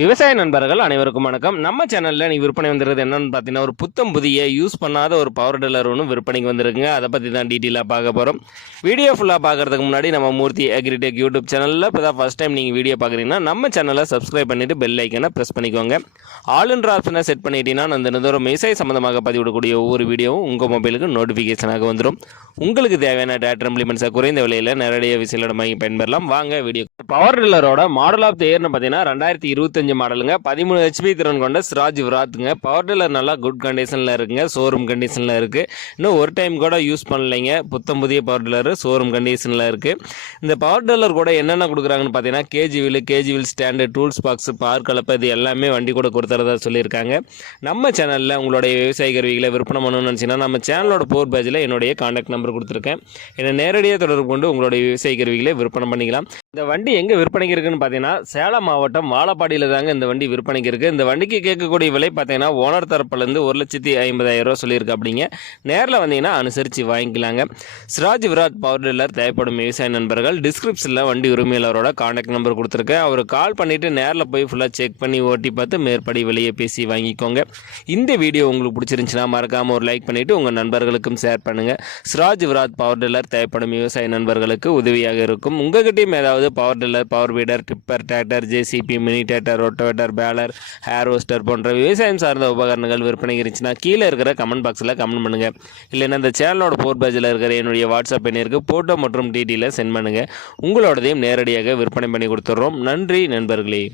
விவசாய நண்பர்கள் அனைவருக்கும் வணக்கம். நம்ம சேனலில் நீ விற்பனை வந்துருது என்னன்னு பார்த்தீங்கன்னா ஒரு புத்தம் புதிய யூஸ் பண்ணாத ஒரு பவர் டில்லர் ஒன்று விற்பனைக்கு வந்திருக்குங்க. அதை பற்றி தான் டீட்டெயிலாக பார்க்க போகிறோம் வீடியோ ஃபுல்லாக பார்க்கறதுக்கு முன்னாடி நம்ம மூர்த்தி அக்ரிடெக் யூடியூப் சேனலில் இப்போ தான் ஃபஸ்ட் டைம் நீங்கள் வீடியோ பார்க்குறீங்கன்னா நம்ம சேனலை சப்ஸ்கிரைப் பண்ணிவிட்டு பெல் ஐக்கனை ப்ரெஸ் பண்ணிக்கோங்க. ஆல் என்ற ஆப்ஷனை செட் பண்ணிட்டீங்கன்னா அந்த தினந்தோறும் விவசாய சம்மந்தமாக பதிவிடக்கூடிய ஒவ்வொரு வீடியோவும் உங்கள் மொபைலுக்கு நோட்டிஃபிகேஷனாக வந்துடும் உங்களுக்கு தேவையான டேட்டர் இம்ப்ளிமெண்ட்ஸை குறைந்த விலையில் நேரடியாக விசையிலோட வாங்கி பயன்பெறலாம். வாங்க வீடியோ பவர் டில்லரோட மாடல் ஆஃப் த இயர்னு பார்த்தீங்கன்னா ரெண்டாயிரத்தி இருபத்தஞ்சு மாடலுங்க. பதிமூணு ஹெச்பி திறன் கொண்ட ஸ்ராஜ் விராத்துங்க பவர் டில்லர் நல்லா குட் கண்டிஷனில் இருக்குங்க. ஷோரூம் கண்டிஷனில் இருக்குது இன்னும் ஒரு டைம் கூட யூஸ் பண்ணலைங்க. புத்தம் புதிய பவர் டில்லர் ஷோரூம் கண்டிஷனில் இருக்குது இந்த பவர் டில்லர் கூட என்னென்ன கொடுக்குறாங்கன்னு பார்த்தீங்கன்னா KG wheel KG wheel stand tools box bar கலப்பை இது எல்லாமே வண்டி கூட கொடுத்துறதா சொல்லியிருக்காங்க. நம்ம சேனலில் உங்களுடைய விவசாய கருவிகளை விற்பனை பண்ணணும்னு நினச்சிங்கன்னா நம்ம சேனலோட போர் பேஜில் என்னுடைய காண்டாக்ட் நம்பர் கொடுத்துருக்கேன். என்னை நேரடியாக தொடர்பு கொண்டு உங்களுடைய விவசாய கருவிகளை விற்பனை பண்ணிக்கலாம். இந்த வண்டி எங்கே விற்பனைக்கு இருக்குன்னு பார்த்தீங்கன்னா சேலம் மாவட்டம் வாழப்பாடியில் தாங்க இந்த வண்டி விற்பனைக்கு இருக்குது இந்த வண்டிக்கு கேட்கக்கூடிய விலை பார்த்தீங்கன்னா ஓனர் தரப்புலேருந்து ஒரு லட்சத்தி ஐம்பதாயிரம் ரூபா சொல்லியிருக்கு அப்படிங்க நேரில் வந்தீங்கன்னா அனுசரித்து வாங்கிக்கலாங்க. சிராஜ் விராட் பவர் டில்லர் தேவைப்படும் விவசாய நண்பர்கள் டிஸ்கிரிப்ஷனில் வண்டி உரிமையாளரோட காண்டாக்ட் நம்பர் கொடுத்துருக்கேன். அவர் கால் பண்ணிவிட்டு நேரில் போய் ஃபுல்லாக செக் பண்ணி ஓட்டி பார்த்து மேற்படி வெளியே பேசி வாங்கிக்கோங்க. இந்த வீடியோ உங்களுக்கு பிடிச்சிருந்துச்சுன்னா மறக்காமல் ஒரு லைக் பண்ணிவிட்டு உங்கள் நண்பர்களுக்கும் ஷேர் பண்ணுங்கள் சிராஜ் விராட் பவர் டில்லர் தேவைப்படும் விவசாய நண்பர்களுக்கு உதவியாக இருக்கும். உங்ககிட்டயும் ஏதாவது power tiller power weeder tipper tractor JCB mini tractor rotavator baler harvester போன்ற விவசாயம் சார்ந்த உபகரணங்கள் விற்பனைக்கு இருந்துச்சுன்னா கீழே இருக்கிற கமெண்ட் பாக்ஸில் கமெண்ட் பண்ணுங்கள் இல்லைன்னா இந்த சேனலோட போர் பேஜில் இருக்கிற என்னுடைய வாட்ஸ்அப் எண்ணிற்கு ஃபோட்டோ மற்றும் டீட்டெயிலை சென்ட் பண்ணுங்கள் உங்களோடதையும் நேரடியாக விற்பனை பண்ணி கொடுத்துட்றோம். நன்றி நண்பர்களே.